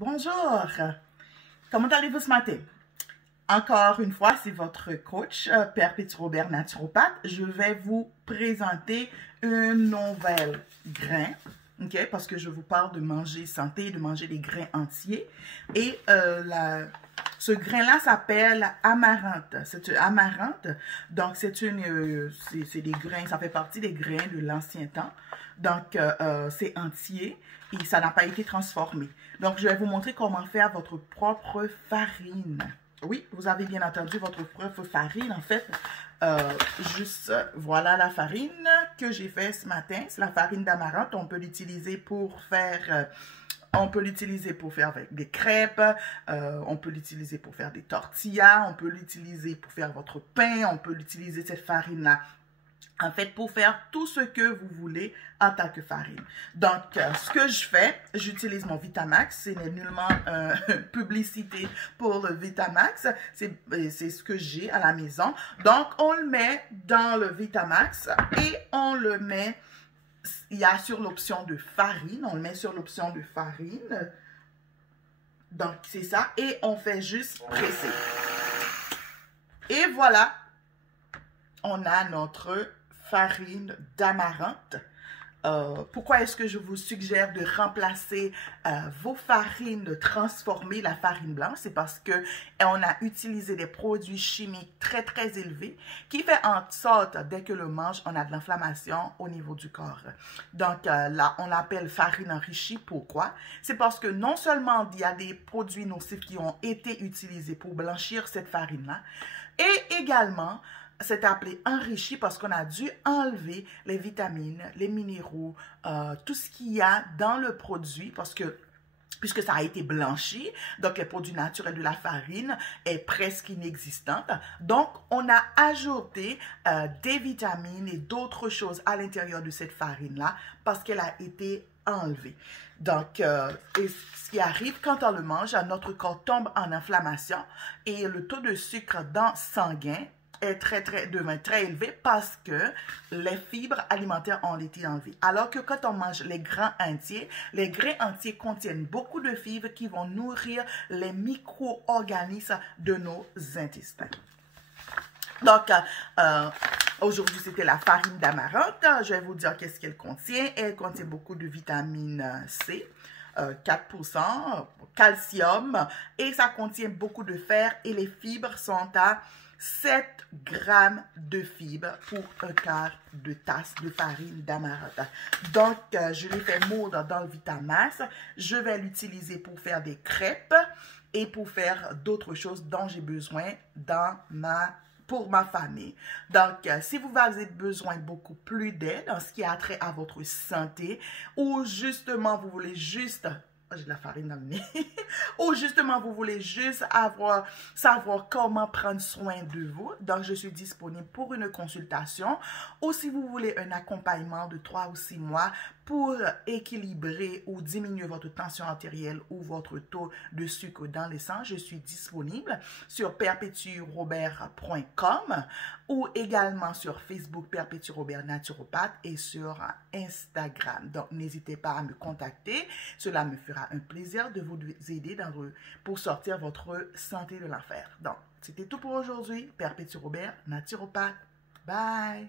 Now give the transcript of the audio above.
Bonjour, comment allez-vous ce matin? Encore une fois, c'est votre coach, Perpétue Robert, naturopathe. Je vais vous présenter un nouvel grain, ok? Parce que je vous parle de manger santé, de manger des grains entiers. Et ce grain-là s'appelle amarante. C'est une amarante, donc c'est des grains, ça fait partie des grains de l'ancien temps. Donc, c'est entier et ça n'a pas été transformé. Donc, je vais vous montrer comment faire votre propre farine. Oui, vous avez bien entendu, votre propre farine. En fait, voilà la farine que j'ai fait ce matin. C'est la farine d'amarante. On peut l'utiliser pour faire... des crêpes, on peut l'utiliser pour faire des tortillas, on peut l'utiliser pour faire votre pain, on peut l'utiliser cette farine-là. En fait, pour faire tout ce que vous voulez en tant que farine. Donc, ce que je fais, j'utilise mon Vitamax. Ce n'est nullement publicité pour le Vitamax. C'est ce que j'ai à la maison. Donc, on le met dans le Vitamax et on le met... Il y a sur l'option de farine. On le met sur l'option de farine. Donc, c'est ça. Et on fait juste presser. Et voilà. On a notre farine d'amarante. Pourquoi est-ce que je vous suggère de remplacer vos farines, de transformer la farine blanche? C'est parce que on a utilisé des produits chimiques très élevés qui fait en sorte, dès que le mange, on a de l'inflammation au niveau du corps. Donc là, on l'appelle farine enrichie. Pourquoi? C'est parce que non seulement il y a des produits nocifs qui ont été utilisés pour blanchir cette farine-là, et également, c'est appelé enrichi parce qu'on a dû enlever les vitamines, les minéraux, tout ce qu'il y a dans le produit puisque ça a été blanchi, donc le produit naturel de la farine est presque inexistante. Donc, on a ajouté des vitamines et d'autres choses à l'intérieur de cette farine-là parce qu'elle a été enlevée. Donc, ce qui arrive quand on le mange, notre corps tombe en inflammation et le taux de sucre dans sanguin devient très élevé parce que les fibres alimentaires ont été enlevées. Alors que quand on mange les grains entiers contiennent beaucoup de fibres qui vont nourrir les micro-organismes de nos intestins. Donc, aujourd'hui, c'était la farine d'amarante. Je vais vous dire qu'est-ce qu'elle contient. Elle contient beaucoup de vitamine C. 4%, calcium, et ça contient beaucoup de fer et les fibres sont à 7 grammes de fibres pour un quart de tasse de farine d'amarante. Donc, je l'ai fait moudre dans le Vitamax. Je vais l'utiliser pour faire des crêpes et pour faire d'autres choses dont j'ai besoin pour ma famille. Donc, si vous avez besoin beaucoup plus d'aide en ce qui a trait à votre santé, ou justement, vous voulez juste... J'ai de la farine dans le nez. Ou justement, vous voulez juste savoir comment prendre soin de vous. Donc, je suis disponible pour une consultation. Ou si vous voulez un accompagnement de 3 ou 6 mois pour équilibrer ou diminuer votre tension artérielle ou votre taux de sucre dans le sang, je suis disponible sur perpetuerobert.com ou également sur Facebook Perpétue Robert naturopathe et sur Instagram. Donc, n'hésitez pas à me contacter. Cela me fera un plaisir de vous aider pour sortir votre santé de l'enfer. Donc, c'était tout pour aujourd'hui. Perpétue Robert, naturopathe. Bye!